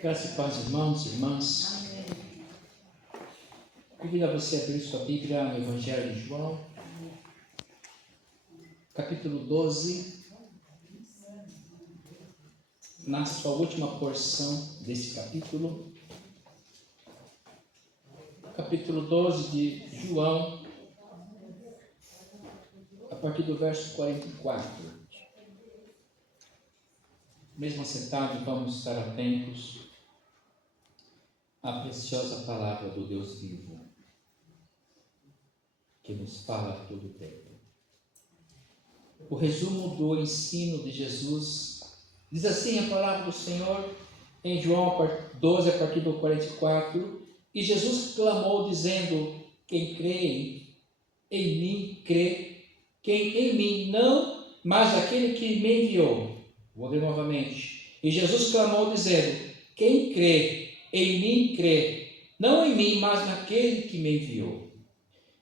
Graça e paz, irmãos e irmãs. Amém. Convido a você a abrir sua Bíblia no Evangelho de João, capítulo 12, na sua última porção desse capítulo. Capítulo 12 de João, a partir do verso 44. Mesmo sentado, vamos estar atentos à preciosa palavra do Deus vivo, que nos fala a todo tempo. O resumo do ensino de Jesus diz assim a palavra do Senhor em João 12, a partir do 44. E Jesus clamou dizendo: quem crê em mim, crê, quem em mim não, mas aquele que me enviou. Vou ler novamente. E Jesus clamou dizendo: quem crê em mim, crê, não em mim, mas naquele que me enviou.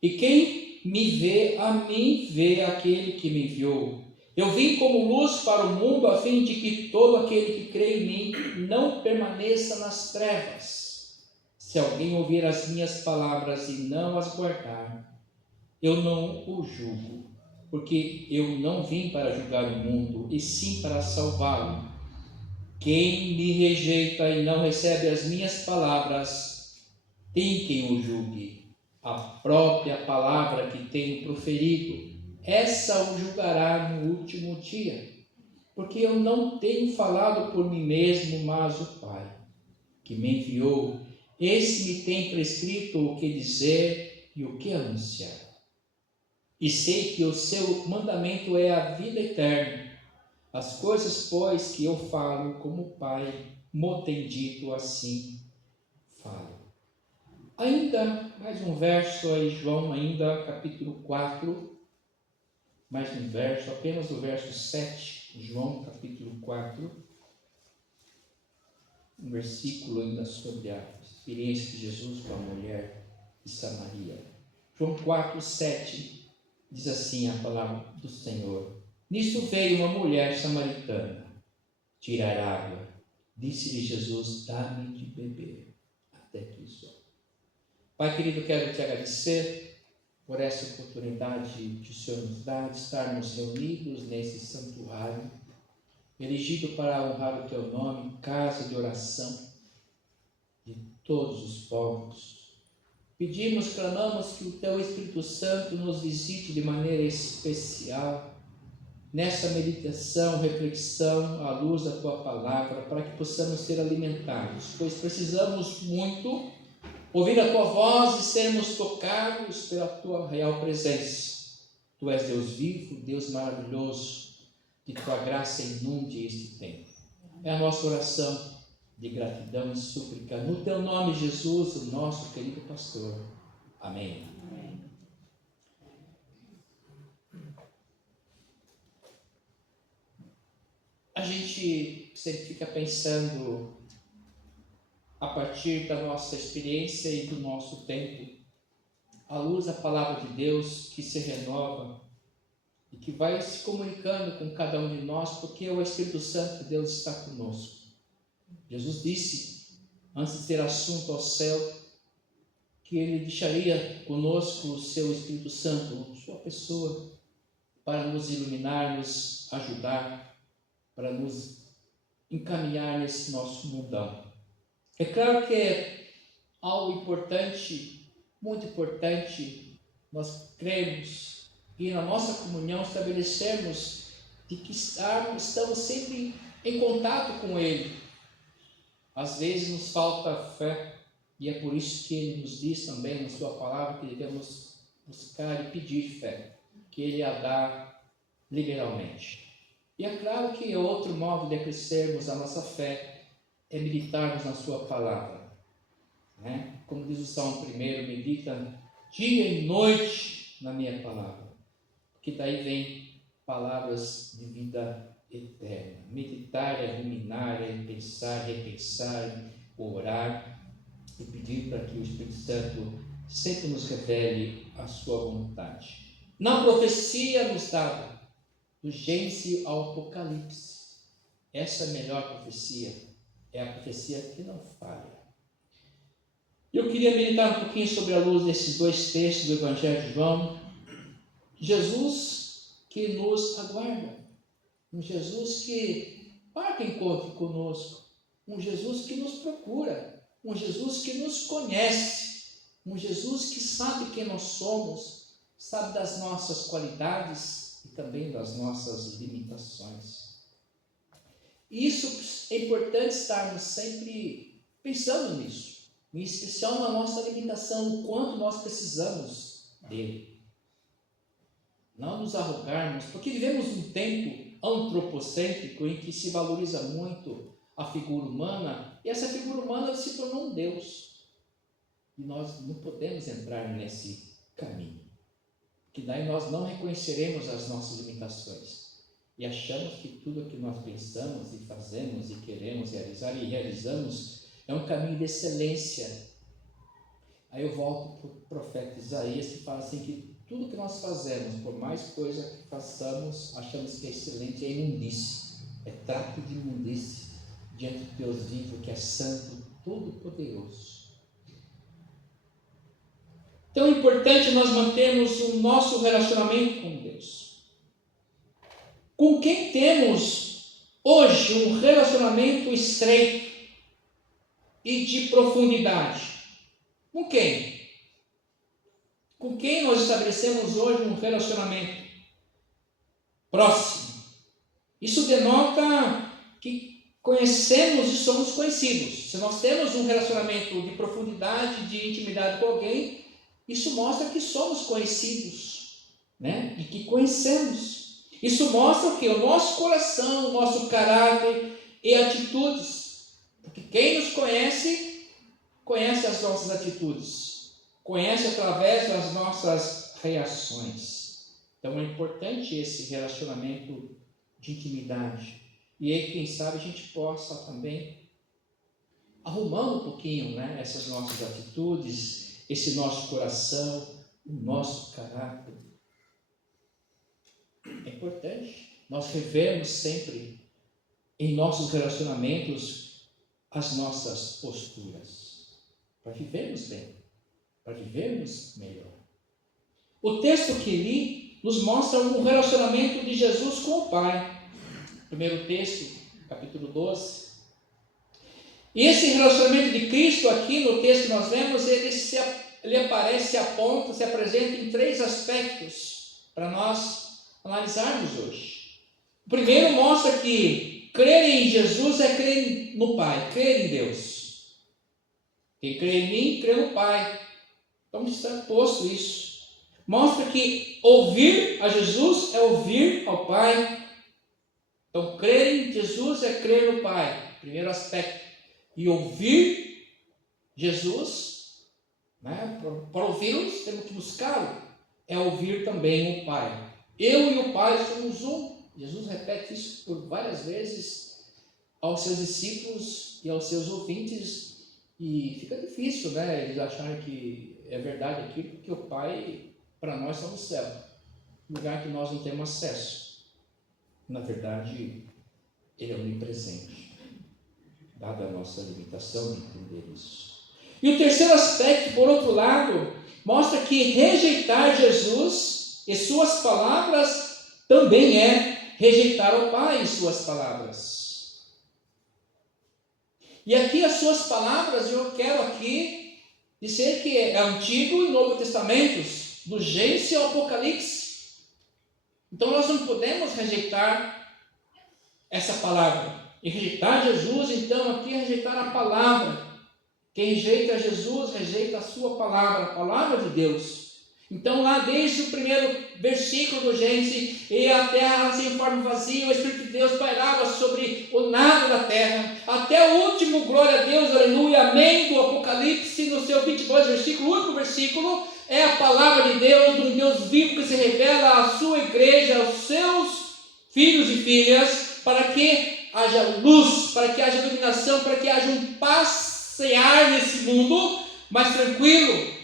E quem me vê, a mim vê aquele que me enviou. Eu vim como luz para o mundo, a fim de que todo aquele que crê em mim não permaneça nas trevas. Se alguém ouvir as minhas palavras e não as guardar, eu não o julgo, porque eu não vim para julgar o mundo, e sim para salvá-lo. Quem me rejeita e não recebe as minhas palavras, tem quem o julgue. A própria palavra que tenho proferido, essa o julgará no último dia. Porque eu não tenho falado por mim mesmo, mas o Pai, que me enviou, esse me tem prescrito o que dizer e o que anunciar. E sei que o seu mandamento é a vida eterna. As coisas, pois, que eu falo, como o Pai mo tem dito, assim falo. Ainda mais um verso aí, João, ainda capítulo 4, mais um verso, apenas o verso 7, João capítulo 4, um versículo ainda sobre a experiência de Jesus com a mulher de Samaria. João 4, 7, diz assim a palavra do Senhor: nisto veio uma mulher samaritana tirar água. Disse-lhe Jesus: dá-me de beber, até que só. Pai querido, quero te agradecer por essa oportunidade que o Senhor nos dá de estarmos reunidos nesse santuário, erigido para honrar o teu nome, casa de oração de todos os povos. Pedimos, clamamos que o teu Espírito Santo nos visite de maneira especial nessa meditação, reflexão à luz da tua palavra, para que possamos ser alimentados, pois precisamos muito ouvir a tua voz e sermos tocados pela tua real presença. Tu és Deus vivo, Deus maravilhoso, que tua graça inunde este tempo. É a nossa oração de gratidão e súplica no teu nome, Jesus, o nosso querido pastor. Amém. Amém. A gente sempre fica pensando, a partir da nossa experiência e do nosso tempo, à luz da palavra de Deus que se renova e que vai se comunicando com cada um de nós, porque o Espírito Santo de Deus está conosco. Jesus disse, antes de ter assunto ao céu, que Ele deixaria conosco o seu Espírito Santo, sua pessoa, para nos iluminar, nos ajudar, para nos encaminhar nesse nosso mundão. É claro que é algo importante, muito importante, nós cremos e na nossa comunhão estabelecermos de que estamos sempre em contato com Ele. Às vezes nos falta fé e é por isso que Ele nos diz também na sua palavra que devemos buscar e pedir fé, que Ele a dá liberalmente. E é claro que outro modo de crescermos a nossa fé é meditarmos na sua palavra, né? Como diz o Salmo 1, medita dia e noite na minha palavra, porque daí vem palavras de vida eterna. Meditar é ruminar, é pensar, repensar, orar e pedir para que o Espírito Santo sempre nos revele a sua vontade. Na profecia nos dada, do Gênesis ao Apocalipse, essa é a melhor profecia. É a profecia que não falha. Eu queria meditar um pouquinho sobre a luz desses dois textos do Evangelho de João. Jesus que nos aguarda, um Jesus que marca encontro conosco, um Jesus que nos procura, um Jesus que nos conhece, um Jesus que sabe quem nós somos, sabe das nossas qualidades e também das nossas limitações. E isso é importante estarmos sempre pensando nisso, em especial na nossa limitação, o quanto nós precisamos dele. Não nos arrogarmos, porque vivemos um tempo antropocêntrico em que se valoriza muito a figura humana, e essa figura humana se tornou um Deus. E nós não podemos entrar nesse caminho, que daí nós não reconheceremos as nossas limitações e achamos que tudo o que nós pensamos e fazemos e queremos realizar e realizamos é um caminho de excelência. Aí eu volto para o profeta Isaías, que fala assim que tudo que nós fazemos, por mais coisa que façamos, achamos que é excelente, é imundície, é trapo de imundície diante do Deus vivo, que é santo, todo-poderoso. Então é importante nós mantermos o nosso relacionamento com Deus. Com quem temos hoje um relacionamento estreito e de profundidade? Com quem? Com quem nós estabelecemos hoje um relacionamento próximo? Isso denota que conhecemos e somos conhecidos. Se nós temos um relacionamento de profundidade, de intimidade com alguém, isso mostra que somos conhecidos, né? E que conhecemos. Isso mostra o quê? O nosso coração, o nosso caráter e atitudes. Porque quem nos conhece, conhece as nossas atitudes. Conhece através das nossas reações. Então é importante esse relacionamento de intimidade. E aí, quem sabe, a gente possa também arrumar um pouquinho, né, essas nossas atitudes, esse nosso coração, o nosso caráter. É importante nós revermos sempre em nossos relacionamentos as nossas posturas, para vivermos bem, para vivermos melhor. O texto que li nos mostra um relacionamento de Jesus com o Pai. Primeiro texto, capítulo 12. E esse relacionamento de Cristo aqui no texto que nós vemos, ele aparece, aponta, se apresenta em três aspectos para nós analisarmos hoje. O primeiro mostra que crer em Jesus é crer no Pai, crer em Deus. Quem crê em mim, crê no Pai. Então está posto isso. Mostra que ouvir a Jesus é ouvir ao Pai. Então crer em Jesus é crer no Pai. Primeiro aspecto. E ouvir Jesus, né? Para ouvi-los, temos que buscá-lo. É ouvir também o Pai. Eu e o Pai somos um. Jesus repete isso por várias vezes aos seus discípulos e aos seus ouvintes. E fica difícil, né? Eles acharem que é verdade aquilo, porque o Pai, para nós, está no céu. Lugar que nós não temos acesso. Na verdade, Ele é onipresente. Dada a nossa limitação de entender isso. E o terceiro aspecto, por outro lado, mostra que rejeitar Jesus e suas palavras também é rejeitar o Pai e suas palavras. E aqui as suas palavras, eu quero aqui dizer que é Antigo e Novo Testamentos, do Gênesis ao Apocalipse. Então nós não podemos rejeitar essa palavra. E rejeitar Jesus, então, aqui é rejeitar a palavra. Quem rejeita Jesus, rejeita a sua palavra, a palavra de Deus. Então, lá desde o primeiro versículo do Gênesis, e a terra sem forma vazia, o Espírito de Deus pairava sobre o nada da terra, até o último, glória a Deus, aleluia, amém, do Apocalipse, no seu 22 versículo, o último versículo, é a palavra de Deus, de um Deus vivo que se revela à sua igreja, aos seus filhos e filhas, para que haja luz, para que haja iluminação, para que haja um passear nesse mundo mais tranquilo,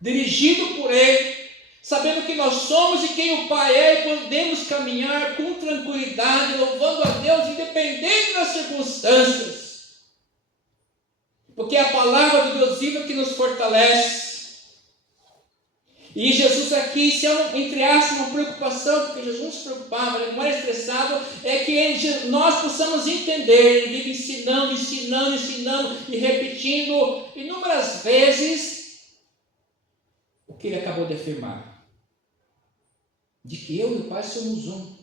dirigido por Ele, sabendo que nós somos e quem o Pai é, e podemos caminhar com tranquilidade, louvando a Deus, independente das circunstâncias. Porque é a palavra do Deus vivo que nos fortalece. E Jesus aqui, se é entre aspas uma preocupação, porque Jesus não se preocupava, ele não era estressado, é que nós possamos entender. Ele vive ensinando e repetindo inúmeras vezes o que ele acabou de afirmar. De que eu e o Pai somos um.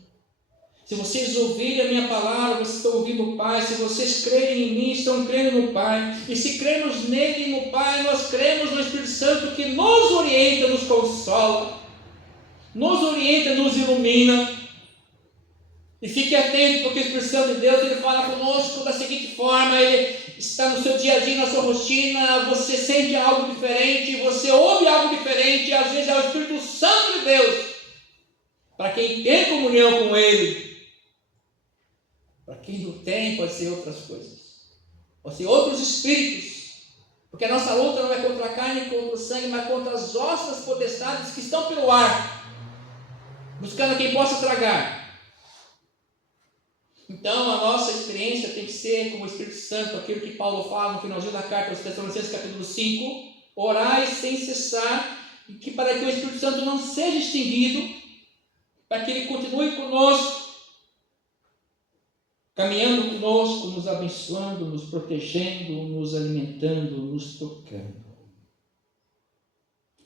Se vocês ouvirem a minha palavra, vocês estão ouvindo o Pai. Se vocês crerem em mim, estão crendo no Pai. E se cremos nele e no Pai, nós cremos no Espírito Santo que nos orienta, nos consola, nos orienta, nos ilumina. E fique atento, porque o Espírito Santo de Deus, ele fala conosco da seguinte forma: ele está no seu dia a dia, na sua rotina, você sente algo diferente, você ouve algo diferente, às vezes é o Espírito Santo de Deus, para quem tem comunhão com ele. Para quem não tem, pode ser outras coisas, pode ser outros espíritos, porque a nossa luta não é contra a carne e contra o sangue, mas contra as hostas potestades que estão pelo ar, buscando quem possa tragar. Então a nossa experiência tem que ser como o Espírito Santo, aquilo que Paulo fala no finalzinho da carta aos Tessalonicenses, capítulo 5, orai sem cessar, e que para que o Espírito Santo não seja extinguido, para que ele continue conosco, caminhando conosco, nos abençoando, nos protegendo, nos alimentando, nos tocando.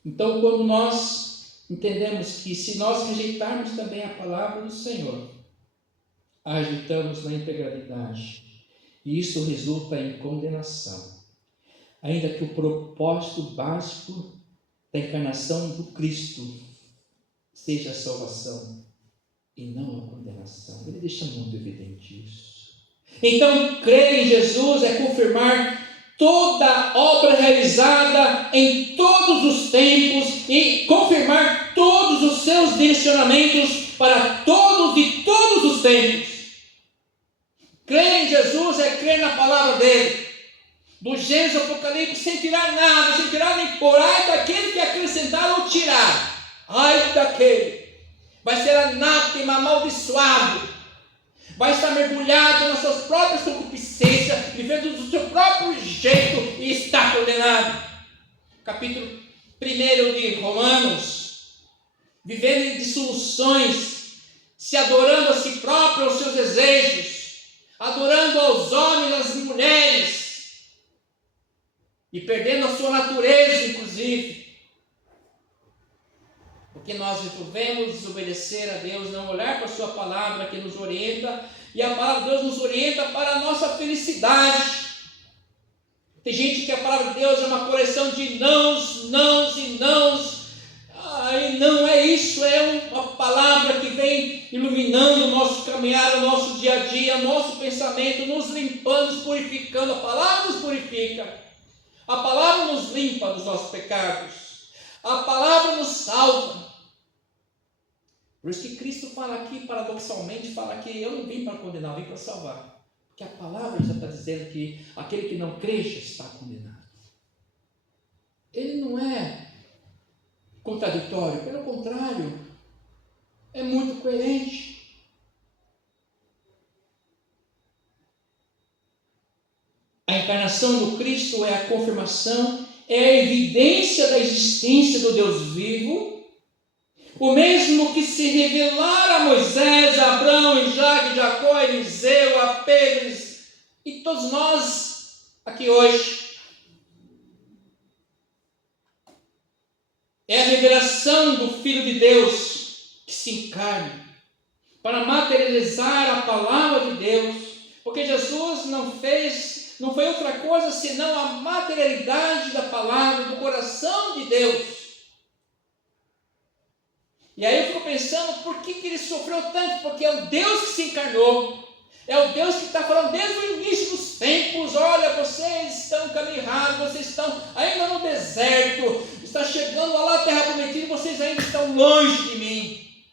Então, quando nós entendemos que se nós rejeitarmos também a palavra do Senhor, a rejeitamos na integralidade, e isso resulta em condenação. Ainda que o propósito básico da encarnação do Cristo seja a salvação e não a condenação. Ele deixa muito evidente isso. Então, crer em Jesus é confirmar toda obra realizada em todos os tempos e confirmar todos os seus direcionamentos para todos e todos os tempos. Crer em Jesus é crer na palavra dele, do Gênesis ao Apocalipse, sem tirar nada, sem tirar nem pôr. Ai daquele que acrescentar ou tirar, ai daquele. Vai ser anátema, amaldiçoado, vai estar mergulhado nas suas próprias concupiscências, vivendo do seu próprio jeito e está condenado. Capítulo 1 de Romanos, vivendo em dissoluções, se adorando a si próprio, aos seus desejos, adorando aos homens, às mulheres, e perdendo a sua natureza, inclusive. Porque nós resolvemos desobedecer a Deus, não olhar para a sua palavra que nos orienta, e a palavra de Deus nos orienta para a nossa felicidade. Tem gente que a palavra de Deus é uma coleção de nãos e nãos. E não é isso, é uma palavra que vem iluminando o nosso caminhar, o nosso dia a dia, o nosso pensamento, nos limpando, nos purificando. A palavra nos purifica, a palavra nos limpa dos nossos pecados, a palavra nos salva. Por isso que Cristo fala aqui, paradoxalmente, fala que eu não vim para condenar, eu vim para salvar. Porque a palavra já está dizendo que aquele que não crê já está condenado. Ele não é contraditório, pelo contrário, é muito coerente. A encarnação do Cristo é a confirmação, é a evidência da existência do Deus vivo, o mesmo que se revelara a Moisés, a Abraão, Isaac, Jacó, Eliseu, a Pedro e todos nós aqui hoje. É a revelação do Filho de Deus que se encarna para materializar a palavra de Deus, porque Jesus não foi outra coisa senão a materialidade da palavra, do coração de Deus. E aí eu fico pensando, por que ele sofreu tanto? Porque é o Deus que se encarnou, é o Deus que está falando desde o início dos tempos: olha, vocês estão no caminho errado, vocês estão ainda no deserto, está chegando lá a terra prometida e vocês ainda estão longe de mim.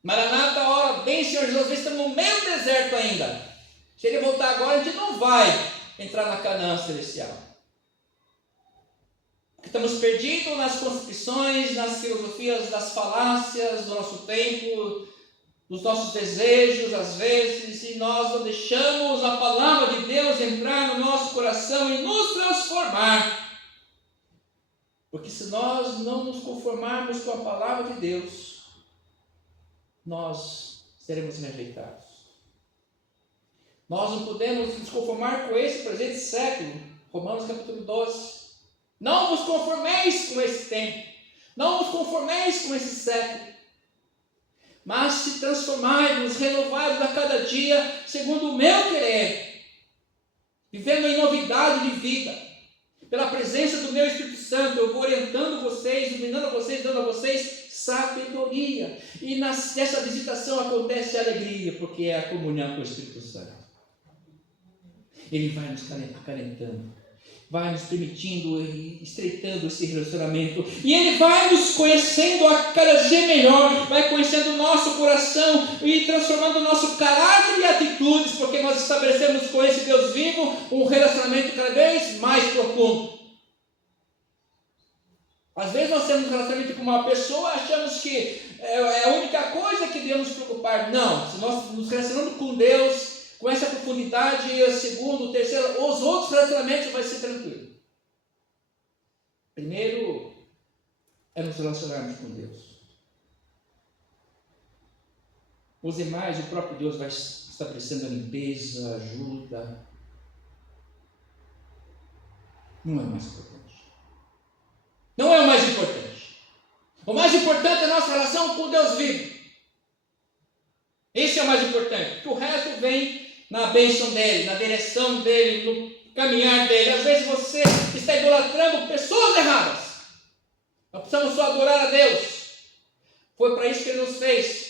Maranata, a hora vem, Senhor Jesus, vocês estão no meio do deserto ainda. Se ele voltar agora, a gente não vai entrar na Canaã celestial. Porque estamos perdidos nas concepções, nas filosofias das falácias do nosso tempo, dos nossos desejos às vezes, e nós não deixamos a palavra de Deus entrar no nosso coração e nos transformar. Porque se nós não nos conformarmos com a palavra de Deus, nós seremos rejeitados. Nós não podemos nos conformar com esse presente século. Romanos capítulo 12. Não vos conformeis com esse tempo. Não vos conformeis com esse século. Mas se transformai-vos, renovai-vos a cada dia, segundo o meu querer. Vivendo em novidade de vida. Pela presença do meu Espírito Santo, eu vou orientando vocês, iluminando vocês, dando a vocês sabedoria. E nessa visitação acontece a alegria, porque é a comunhão com o Espírito Santo. Ele vai nos acalentando, vai nos permitindo e estreitando esse relacionamento. E Ele vai nos conhecendo a cada dia melhor, vai conhecendo o nosso coração e transformando o nosso caráter e atitudes, porque nós estabelecemos com esse Deus vivo um relacionamento cada vez mais profundo. Às vezes nós temos um relacionamento com uma pessoa, achamos que é a única coisa que devemos nos preocupar. Não, se nós nos relacionamos com Deus, com essa profundidade, o segundo, o terceiro, os outros relacionamentos vai ser tranquilo. Primeiro é nos relacionarmos com Deus. Os demais, o próprio Deus vai estabelecendo a limpeza, a ajuda. Não é o mais importante. Não é o mais importante. O mais importante é a nossa relação com Deus vivo. Esse é o mais importante. Porque o resto vem na bênção dele, na direção dele, no caminhar dele. Às vezes você está idolatrando pessoas erradas. Nós precisamos só adorar a Deus. Foi para isso que Ele nos fez.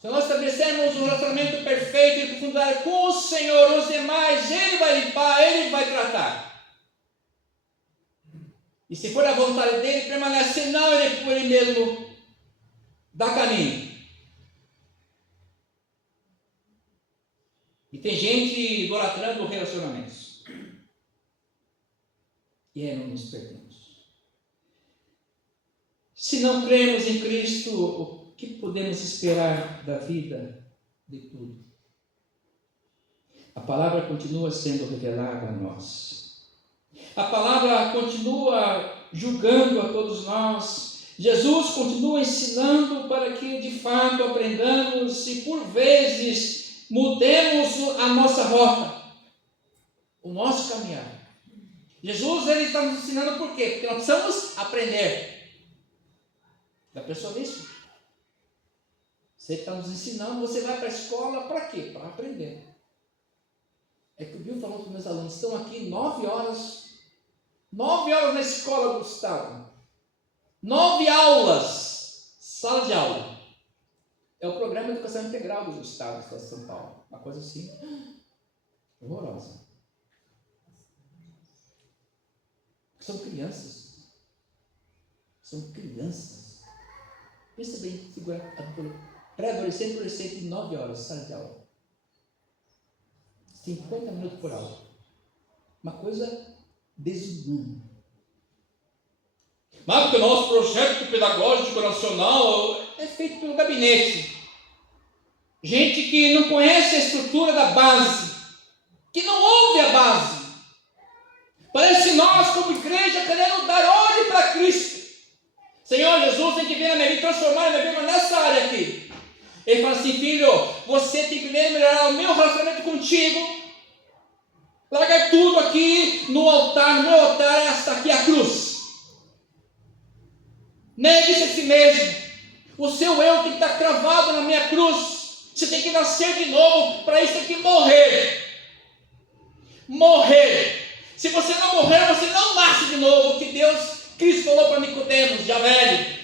Se nós estabecermos um relacionamento perfeito e profundidade com o Senhor, os demais, Ele vai limpar, Ele vai tratar. E se for a vontade dele, permanece. Se não, Ele mesmo dá caminho. E tem gente idolatrando relacionamentos. E aí não nos perdemos. Se não cremos em Cristo, o que podemos esperar da vida? De tudo. A palavra continua sendo revelada a nós. A palavra continua julgando a todos nós. Jesus continua ensinando para que de fato aprendamos e por vezes mudemos a nossa rota, o nosso caminhar. Jesus, Ele está nos ensinando por quê? Porque nós precisamos aprender. Já pensou nisso? Você está nos ensinando, você vai para a escola para quê? Para aprender. É que o Bill falou para os meus alunos, estão aqui 9 horas na escola, Gustavo. 9 aulas, sala de aula. É o programa de educação integral do Estado de São Paulo. Uma coisa assim, horrorosa. São crianças. São crianças. Pensa bem, pré-adolescente, adolescente, 9 horas, sala de aula. 50 minutos por aula. Uma coisa desumana. Mas porque o nosso projeto pedagógico nacional é feito pelo gabinete. Gente que não conhece a estrutura da base, que não ouve a base. Parece nós, como igreja, querendo dar ordem para Cristo. Senhor Jesus, tem que vir na minha vida, transformar a minha vida nessa área aqui. Ele fala assim, filho, você tem que primeiro melhorar o meu relacionamento contigo. Largar tudo aqui no altar. No meu altar está aqui a cruz. Negue-se a si mesmo. O seu eu tem que estar cravado na minha cruz. Você tem que nascer de novo. Para isso tem que morrer. Morrer. Se você não morrer, você não nasce de novo. O que Cristo falou para Nicodemos, já velho.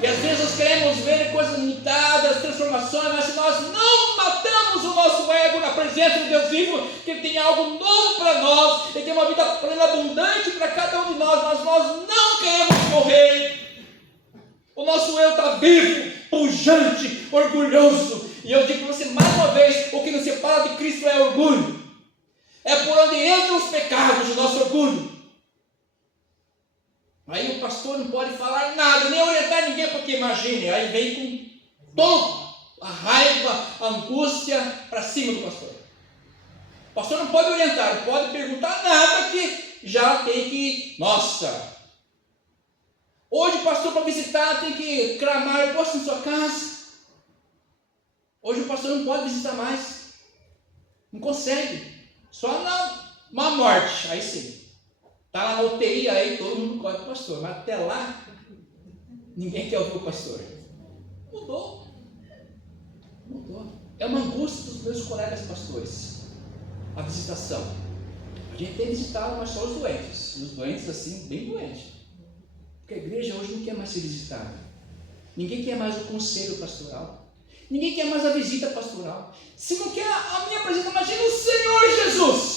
E às vezes nós queremos ver coisas mudadas, transformações, mas se nós não matamos o nosso ego na presença do Deus vivo, que Ele tem algo novo para nós, Ele tem uma vida plena, abundante para cada um de nós, mas nós não queremos morrer. O nosso eu está vivo, pujante, orgulhoso. E eu digo para você mais uma vez, o que nos separa de Cristo é orgulho. É por onde entram os pecados, o nosso orgulho. Aí o pastor não pode falar nada, nem orientar ninguém, porque imagine, aí vem com toda a raiva, a angústia para cima do pastor. O pastor não pode orientar, não pode perguntar nada, que já tem que, nossa, hoje o pastor para visitar tem que clamar, eu posso ir na sua casa? Hoje o pastor não pode visitar mais, não consegue, só na morte, aí sim. Está lá na UTI, aí todo mundo corre para o pastor, mas até lá, ninguém quer ouvir o pastor. Mudou. É uma angústia dos meus colegas pastores, a visitação. A gente tem visitado, mas só os doentes. Os doentes, assim, bem doentes. Porque a igreja hoje não quer mais ser visitada. Ninguém quer mais o conselho pastoral. Ninguém quer mais a visita pastoral. Se não quer a minha presença, imagine o Senhor Jesus.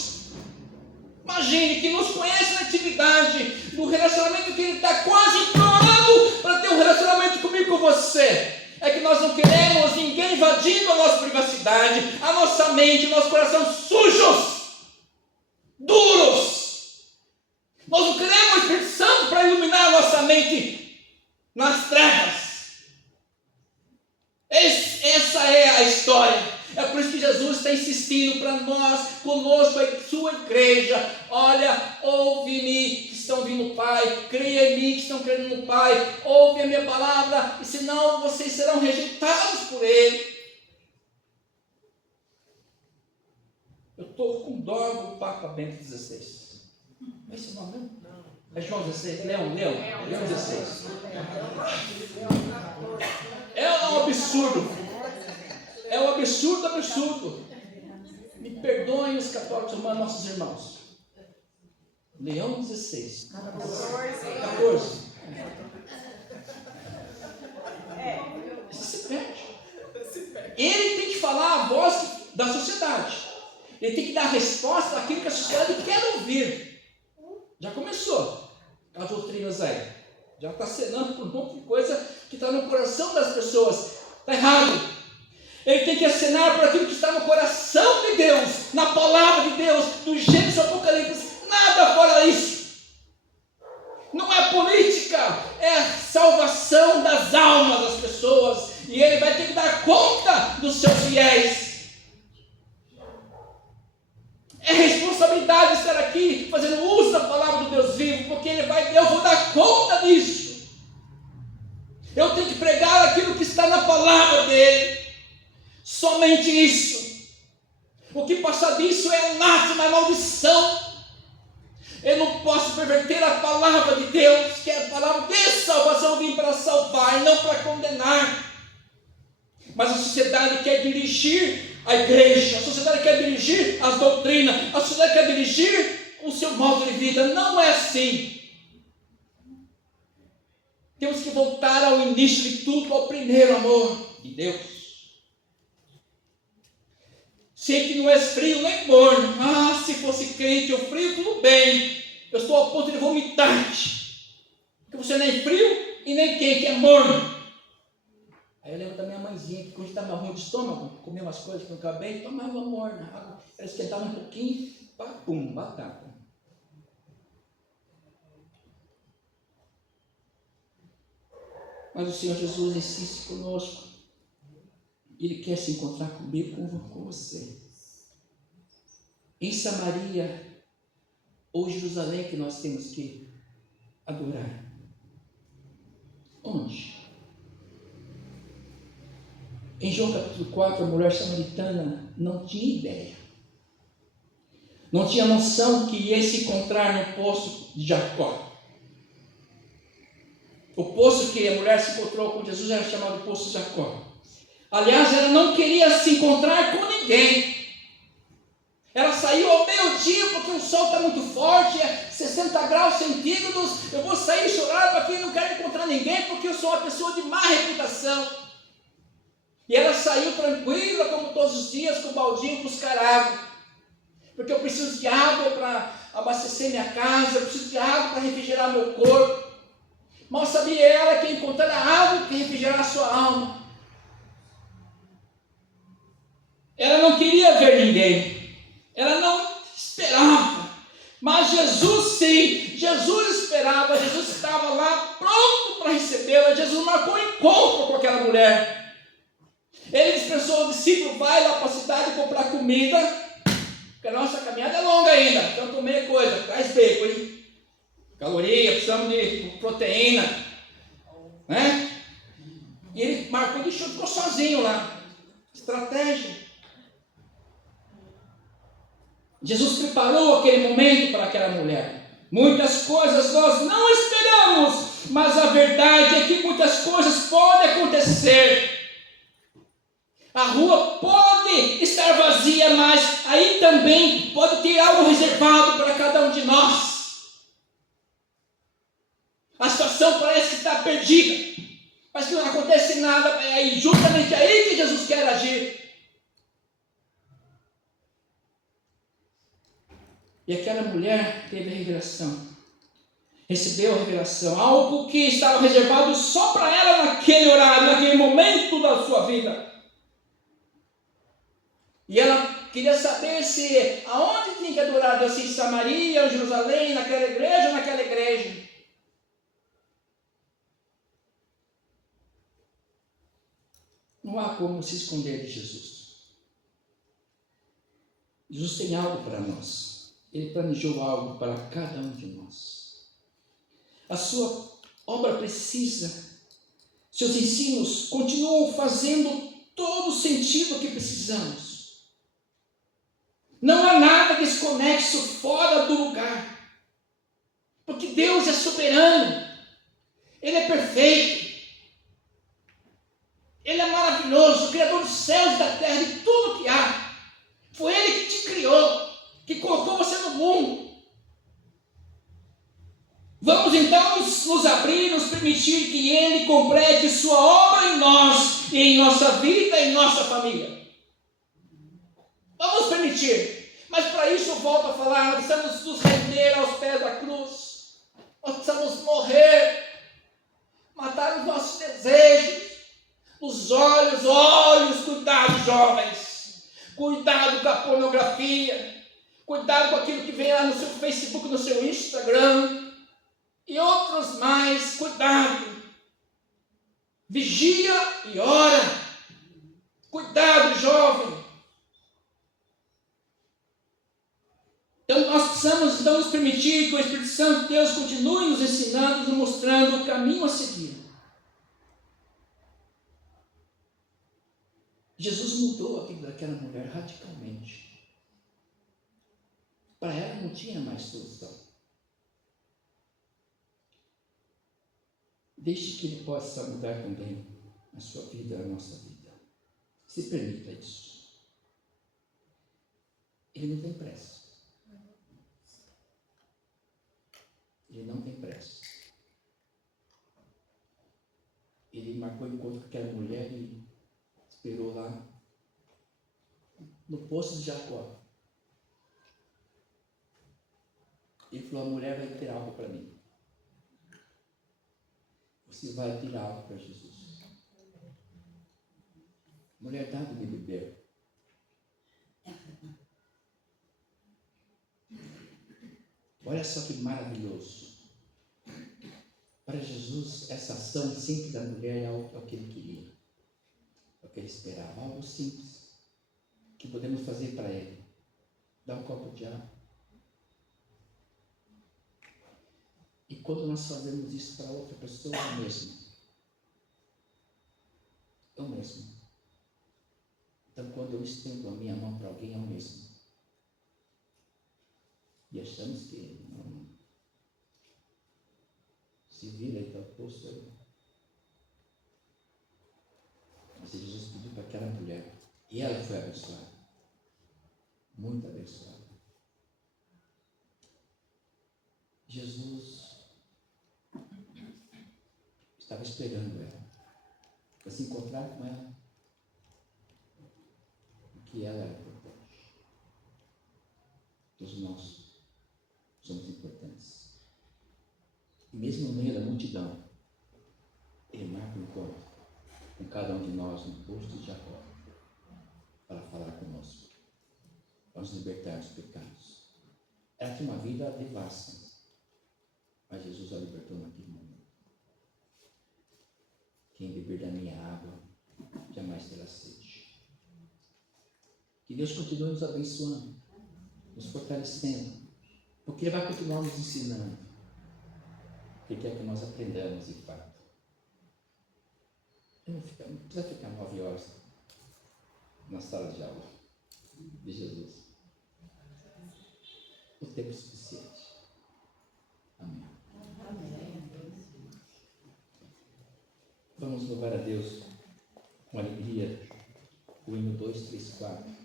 Imagine que nos conhece na intimidade, no relacionamento que Ele está quase implorando para ter um relacionamento comigo e com você. É que nós não queremos ninguém invadindo a nossa privacidade, a nossa mente, o nosso coração sujos, duros. Nós não queremos o Espírito Santo para iluminar a nossa mente nas trevas. Essa é a história. É por isso que Jesus está insistindo para nós, conosco, a sua igreja. Olha, ouve-me que estão vindo no Pai, creia em mim que estão crendo no Pai, ouve a minha palavra, e senão vocês serão rejeitados por Ele. Eu estou com dó do Papa Bento XVI. É esse o nome mesmo? É João XVI? Leão 16. É um absurdo. É um absurdo. Me perdoem os católicos romanos, nossos irmãos. Leão 16. 14. Você se perde. Ele tem que falar a voz da sociedade. Ele tem que dar a resposta àquilo que a sociedade quer ouvir. Já começou as doutrinas aí. Já está acenando por um monte de coisa que está no coração das pessoas. Está errado. Ele tem que acenar por aquilo que está no coração de Deus, na palavra de Deus, do Gênesis ao Apocalipse, nada fora isso. Não é política, é a salvação das almas das pessoas, e ele vai ter que dar conta dos seus fiéis. É responsabilidade estar aqui, fazendo uso da palavra do Deus vivo, porque eu vou dar conta disso. Eu tenho que pregar aquilo que está na palavra dele. Somente isso. O que passar disso é anátema, é maldição. Eu não posso perverter a palavra de Deus, que é a palavra de salvação, vim para salvar, não para condenar. Mas a sociedade quer dirigir a igreja, a sociedade quer dirigir as doutrinas, a sociedade quer dirigir o seu modo de vida. Não é assim. Temos que voltar ao início de tudo, ao primeiro amor de Deus. Sei que não és frio nem morno. Se fosse quente ou frio, tudo bem. Eu estou ao ponto de vomitar-te. Porque você nem é frio e nem quente, é morno. Aí eu lembro da minha mãezinha, que quando estava ruim de estômago, comia umas coisas que não estavam bem, tomava morna. Água, ela esquentava um pouquinho, pum, batata. Mas o Senhor Jesus insiste conosco. Ele quer se encontrar comigo, com você. Em Samaria, ou Jerusalém, que nós temos que adorar. Onde? Em João capítulo 4, a mulher samaritana não tinha ideia. Não tinha noção que ia se encontrar no poço de Jacó. O poço que a mulher se encontrou com Jesus era chamado Poço de Jacó. Aliás, ela não queria se encontrar com ninguém. Ela saiu ao meio-dia porque o sol está muito forte, é 60 graus centígrados. Eu vou sair e chorar para quem não quer encontrar ninguém, porque eu sou uma pessoa de má reputação. E ela saiu tranquila, como todos os dias, com o baldinho buscar água. Porque eu preciso de água para abastecer minha casa, eu preciso de água para refrigerar meu corpo. Mal sabia ela que encontrar a água que refrigerar a sua alma. Ela não queria ver ninguém. Ela não esperava. Mas Jesus sim, Jesus esperava. Jesus estava Jesus marcou um encontro com aquela mulher. Ele dispensou o discípulo, vai lá para a cidade comprar comida, porque a nossa caminhada é longa ainda, então comer coisa, traz bacon, hein? Caloria, precisamos de proteína, né? E ele marcou, deixou, ficou sozinho lá. Estratégia. Jesus preparou aquele momento para aquela mulher. Muitas coisas nós não esperamos, mas a verdade é que muitas coisas podem acontecer. A rua pode estar vazia, mas aí também pode ter algo reservado para cada um de nós. A situação parece que está perdida, mas que não acontece nada, é aí, justamente aí que Jesus quer agir. E aquela mulher teve a revelação, recebeu a revelação, algo que estava reservado só para ela naquele horário, naquele momento da sua vida. E ela queria saber se aonde tinha que adorar Deus, se em Samaria, ou em Jerusalém, naquela igreja ou naquela igreja. Não há como se esconder de Jesus. Jesus tem algo para nós. Ele planejou algo para cada um de nós. A sua obra precisa, seus ensinos continuam fazendo todo o sentido que precisamos. Não há nada desconexo fora do lugar, porque Deus é soberano, Ele é perfeito, Ele é maravilhoso, Criador dos céus e da terra, de tudo que há. Foi Ele que te criou, que colocou você no mundo. Vamos então nos abrir, nos permitir que Ele complete sua obra em nós, e em nossa vida e em nossa família. Vamos permitir, mas para isso eu volto a falar, nós precisamos nos render aos pés da cruz, nós precisamos morrer, matar os nossos desejos, os olhos, cuidado jovens, cuidado com a pornografia, cuidado com aquilo que vem lá no seu Facebook, no seu Instagram, e outros mais, cuidado, vigia e ora, cuidado jovem. Então nós precisamos nos permitir que o Espírito Santo de Deus continue nos ensinando, nos mostrando o caminho a seguir. Jesus mudou a vida daquela mulher radicalmente. Para ela não tinha mais solução. Deixe que Ele possa mudar também a sua vida, a nossa vida. Se permita isso. Ele não tem pressa. Ele não tem pressa. Ele marcou encontro com aquela mulher e esperou lá no poço de Jacó. Ele falou, a mulher vai ter algo para mim. Você vai ter algo para Jesus. Mulher, dá-me de beber. Olha só que maravilhoso. Para Jesus, essa ação simples da mulher é o que Ele queria. É o que Ele esperava. Algo simples que podemos fazer para Ele. Dar um copo de água. E quando nós fazemos isso para outra pessoa, é o mesmo. É o mesmo. Então, quando eu estendo a minha mão para alguém, é o mesmo. E achamos que não se vira e tal posto. Mas Jesus pediu para aquela mulher. E ela foi abençoada. Muito abençoada. Jesus estava esperando ela para se encontrar com ela, porque ela era importante. Todos nós somos importantes. E mesmo no meio da multidão, Ele marca um encontro com cada um de nós no posto de Jacó para falar conosco, para nos libertar dos pecados. Ela tinha uma vida devassa, mas Jesus a libertou naquele momento. Quem beber da minha água jamais terá sede. Que Deus continue nos abençoando, nos fortalecendo, porque Ele vai continuar nos ensinando. Ele quer que nós aprendamos de fato. Não precisa ficar 9 horas na sala de aula de Jesus. O tempo é suficiente. Amém. Vamos louvar a Deus com alegria. O hino 2, 3, 4.